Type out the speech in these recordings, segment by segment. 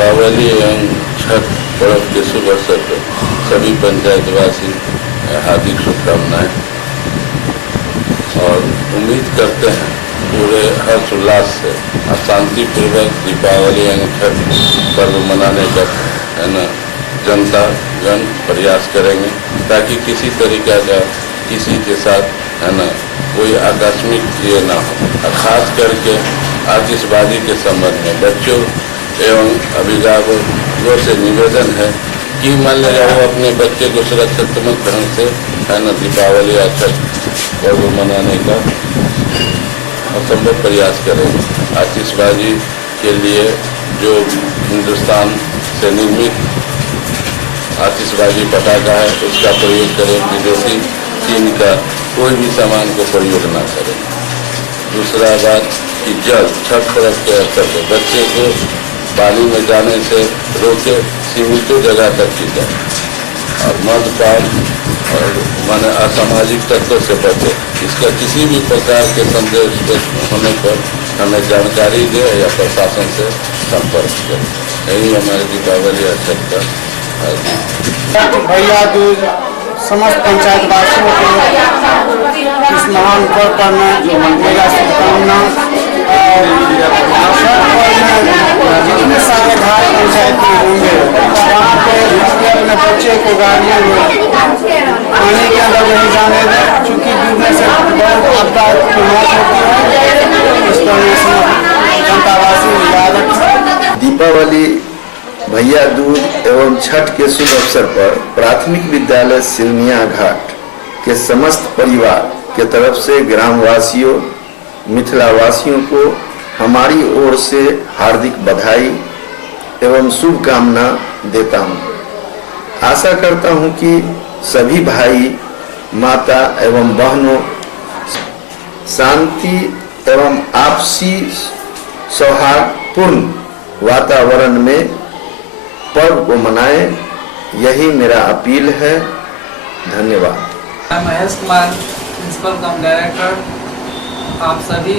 दीपावली एवं छठ पर्व के शुभ अवसर पर सभी पंचायतवासी हार्दिक शुभकामनाएं और उम्मीद करते हैं पूरे हर्षोल्लास से और शांतिपूर्वक दीपावली एवं छठ पर्व मनाने का है ना जनता जन प्रयास करेंगे ताकि किसी तरीका का किसी के साथ है ना कोई आकस्मिक ये ना हो। खास करके आतिशबाजी के संबंध में बच्चों एवं अभिभावकों से निवेदन है कि मान लिया वो अपने बच्चे को सुरक्षात्मक ढंग से है ना दीपावली या छठ पर्व मनाने का असंभव प्रयास करें। आतिशबाजी के लिए जो हिंदुस्तान से निर्मित आतिशबाजी पटाखा है उसका प्रयोग करें, विदेशी चीन का कोई भी सामान को प्रयोग ना करें। दूसरा बात कि जल छठ पर्व के अवसर पर बच्चे को पानी में जाने से रोके, सीमित जगह तक की जाए और मदपान और माने असामाजिक तत्वों से बचे। इसका किसी भी प्रकार के संदेश होने पर हमें जानकारी दे या प्रशासन से संपर्क करें। यही हमारे दीपावली और छठ का भैया दूज समस्त पंचायतवासियों को इस महान पर्व पर मेरा शुभकामना। और जितने सारे घाट पंचायत में होंगे वहाँ पे अपने बच्चे को गाड़ियों में पानी के अंदर नहीं जाने दें, चूँकि डूबने से बहुत आपदा की मौत होती है। इस पर जनतावासी याद रखें। दीपावली, भैया दूज एवं छठ के शुभ अवसर पर प्राथमिक विद्यालय सिलमिया घाट के समस्त परिवार के तरफ से ग्रामवासियों मिथिलावासियों को हमारी ओर से हार्दिक बधाई एवं शुभकामना देता हूं। आशा करता हूं कि सभी भाई माता एवं बहनों शांति एवं आपसी सौहार्दपूर्ण वातावरण में पर्व को मनाएं, यही मेरा अपील है। धन्यवाद। महेश कुमार, प्रिंसिपल कम डायरेक्टर, आप सभी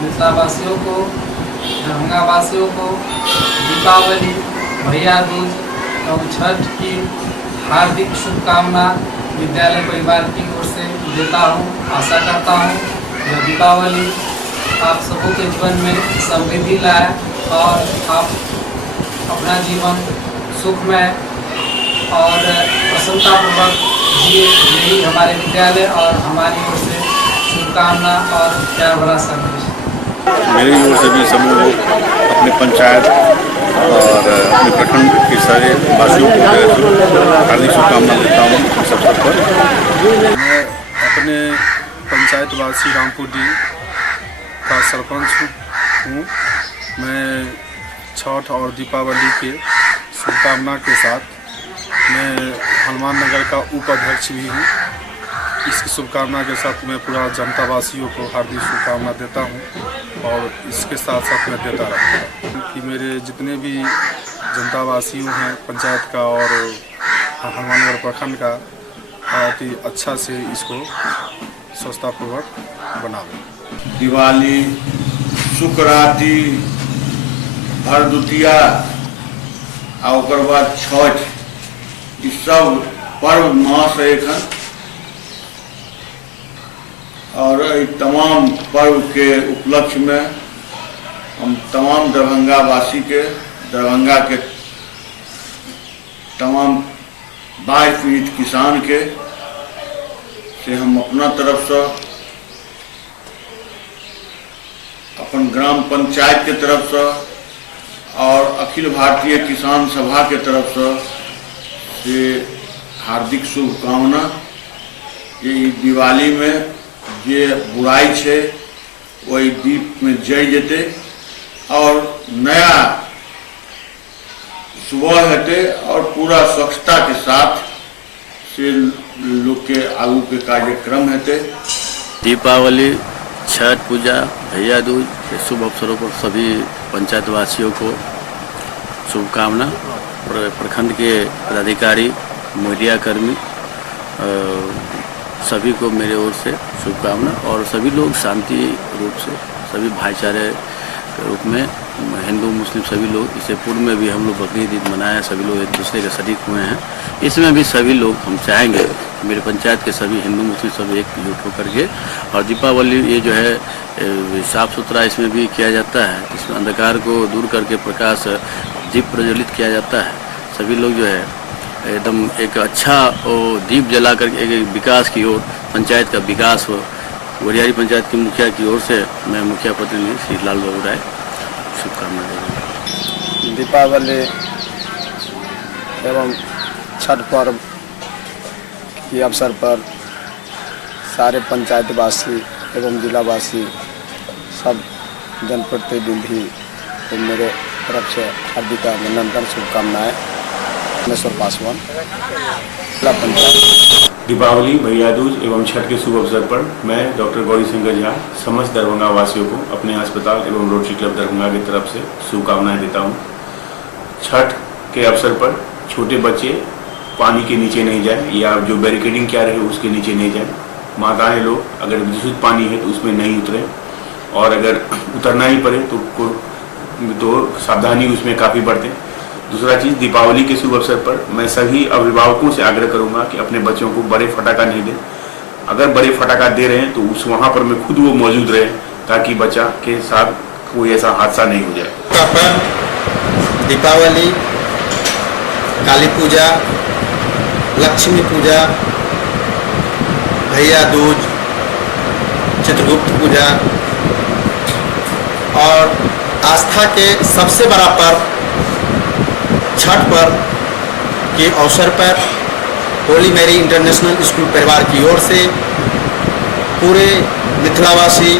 मिथिलावासियों को, दरभंगा वासियों को दीपावली, भैया दूज एवं छठ की हार्दिक शुभकामना विद्यालय परिवार की ओर से देता हूं। आशा करता हूं यह दीपावली आप सबों के जीवन में समृद्धि लाए और आप अपना जीवन सुखमय और प्रसन्नतापूर्वक जिए। यही हमारे विद्यालय और हमारी ओर से शुभकामना और प्यार भरा संदेश। मेरी ओर से भी समूह अपने पंचायत और अपने प्रखंड के सारे वासियों को हार्दिक शुभकामना देता हूँ इस अवसर पर। मैं अपने पंचायतवासी रामपुरडी का सरपंच हूँ। मैं छठ और दीपावली के शुभकामना के साथ मैं हनुमान नगर का उपाध्यक्ष भी हूँ। इसकी शुभकामना के साथ मैं पूरा जनतावासियों को हार्दिक शुभकामना देता हूँ और इसके साथ साथ मैं देता रहूँगा कि मेरे जितने भी जनतावासियों हैं पंचायत का और हनुमान नगर प्रखंड का बहुत ही अच्छा से इसको स्वच्छतापूर्वक बनावें। दिवाली, शुक्राती, भरदुतिया और ओकर बाद छठ, ई सब पर्व मास एखन और तमाम पर्व के उपलक्ष्य में हम तमाम दरभंगा वासी के, दरभंगा के तमाम बाढ़ पीड़ित किसान के से हम अपना तरफ से अपन ग्राम पंचायत के तरफ से और अखिल भारतीय किसान सभा के तरफ से हार्दिक शुभकामना। ये दिवाली में जे बुराई है वही दीप में जल जेते और नया सुबह हेते और पूरा स्वच्छता के साथ से लोग के आगू के कार्यक्रम हेते। दीपावली, छठ पूजा, भैया दूज के शुभ अवसरों पर सभी पंचायतवासियों को शुभकामना। प्रखंड के पदाधिकारी, मीडिया कर्मी सभी को मेरे ओर से शुभकामना और सभी लोग शांति रूप से, सभी भाईचारे के रूप में हिंदू मुस्लिम सभी लोग, इससे पूर्व में भी हम लोग बकरीद ईद मनाया, सभी लोग एक दूसरे के शरीक हुए हैं। इसमें भी सभी लोग हम चाहेंगे मेरे पंचायत के सभी हिंदू मुस्लिम सभी एकजुट होकर के, और दीपावली ये जो है साफ़ सुथरा इसमें भी किया जाता है, इसमें अंधकार को दूर करके प्रकाश दीप प्रज्वलित किया जाता है। सभी लोग जो है एकदम एक अच्छा दीप जला कर एक विकास की ओर, पंचायत का विकास हो। गोरियारी पंचायत के मुखिया की ओर से मैं मुखिया प्रतिनिधि श्री लाल बाबू राय शुभकामना देता हूँ। दीपावली एवं छठ पर्व के अवसर पर सारे पंचायतवासी एवं जिलावासी सब जनप्रतिनिधि को मेरे तरफ से हार्दिक अभिनंदन शुभकामनाएं। रामेश्वर पासवान, जिला पंचायत। दीपावली, भैया दूज एवं छठ के शुभ अवसर पर मैं डॉक्टर गौरी शंकर झा समस्त दरभंगा वासियों को अपने अस्पताल एवं रोटरी क्लब दरभंगा की तरफ से शुभकामनाएं देता हूं। छठ के अवसर पर छोटे बच्चे पानी के नीचे नहीं जाए या जो बैरिकेडिंग किया रहे उसके नीचे नहीं जाए। माताएं लोग अगर दूषित पानी है तो उसमें नहीं उतरें, और अगर उतरना ही पड़े तो सावधानी उसमें काफ़ी बरतें। दूसरा चीज़, दीपावली के शुभ अवसर पर मैं सभी अभिभावकों से आग्रह करूंगा कि अपने बच्चों को बड़े फटाका नहीं दें। अगर बड़े फटाका दे रहे हैं तो उस वहाँ पर मैं खुद वो मौजूद रहे, ताकि बच्चा के साथ कोई ऐसा हादसा नहीं हो जाए। दीपावली, काली पूजा, लक्ष्मी पूजा, भैया दूज, चित्रगुप्त पूजा और आस्था के सबसे बड़ा पर्व छठ पर्व के अवसर पर होली मेरी इंटरनेशनल स्कूल परिवार की ओर से पूरे मिथिलावासी,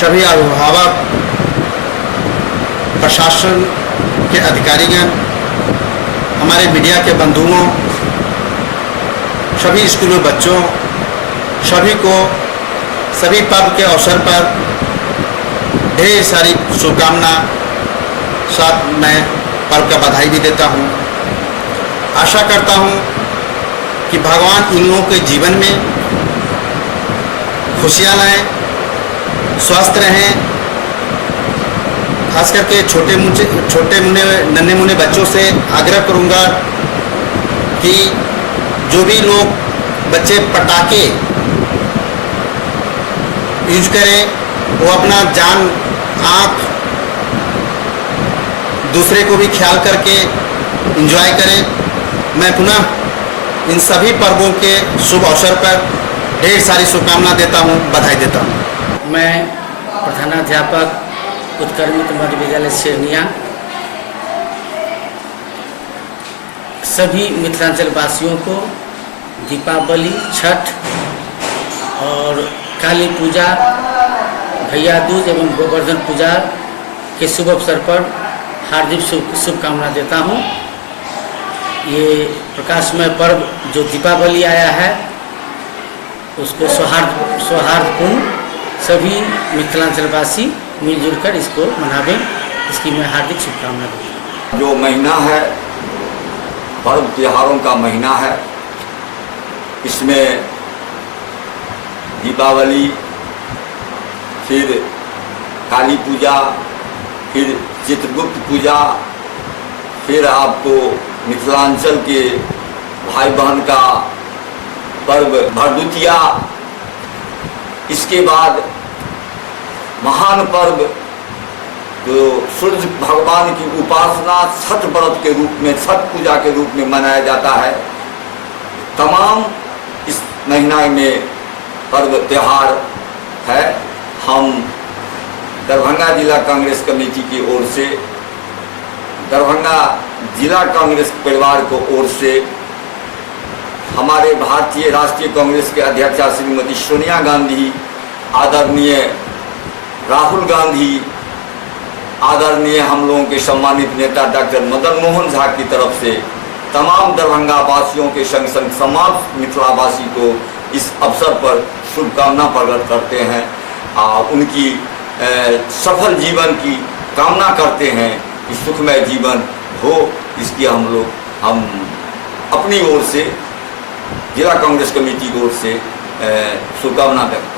सभी अभिभावक, प्रशासन के अधिकारीगण, हमारे मीडिया के बंधुओं, सभी स्कूलों बच्चों, सभी को सभी पर्व के अवसर पर ढेर सारी शुभकामना, साथ मैं पर्व का बधाई भी देता हूँ। आशा करता हूँ कि भगवान इन लोगों के जीवन में खुशियाँ लाएं, स्वस्थ रहें। खास करके छोटे नन्हे मुन्ने बच्चों से आग्रह करूँगा कि जो भी लोग बच्चे पटाखे यूज करें वो अपना जान, आँख, दूसरे को भी ख्याल करके एंजॉय करें। मैं पुनः इन सभी पर्वों के शुभ अवसर पर ढेर सारी शुभकामना देता हूँ, बधाई देता हूँ। मैं प्रधानाध्यापक उत्कर्मित मध्य विद्यालय सेरनिया सभी मिथिलांचल वासियों को दीपावली, छठ और काली पूजा, भैया दूज एवं गोवर्धन पूजा के शुभ अवसर पर हार्दिक शुभकामना देता हूँ। ये प्रकाशमय पर्व जो दीपावली आया है उसको सौहार्दपूर्ण सभी मिथिलांचलवासी मिलजुल कर इसको मनावें, इसकी मैं हार्दिक शुभकामना देता हूँ। जो महीना है पर्व त्योहारों का महीना है, इसमें दीपावली, फिर काली पूजा, फिर चित्रगुप्त पूजा, फिर आपको मिथिलांचल के भाई बहन का पर्व भरदुतिया, इसके बाद महान पर्व जो सूर्य भगवान की उपासना छठ व्रत के रूप में, छठ पूजा के रूप में मनाया जाता है। तमाम इस महीना में पर्व त्योहार है। हम दरभंगा जिला कांग्रेस कमेटी की ओर से, दरभंगा जिला कांग्रेस परिवार को ओर से, हमारे भारतीय राष्ट्रीय कांग्रेस के अध्यक्षा श्रीमती सोनिया गांधी, आदरणीय राहुल गांधी, आदरणीय हम लोगों के सम्मानित नेता डॉक्टर मदन मोहन झा की तरफ से तमाम दरभंगा वासियों के संग संग समस्त मिथिलावासी को इस अवसर पर शुभकामना प्रकट करते हैं। उनकी सफल जीवन की कामना करते हैं कि सुखमय जीवन हो, इसकी हम अपनी ओर से, जिला कांग्रेस कमेटी की ओर से शुभकामना करते हैं।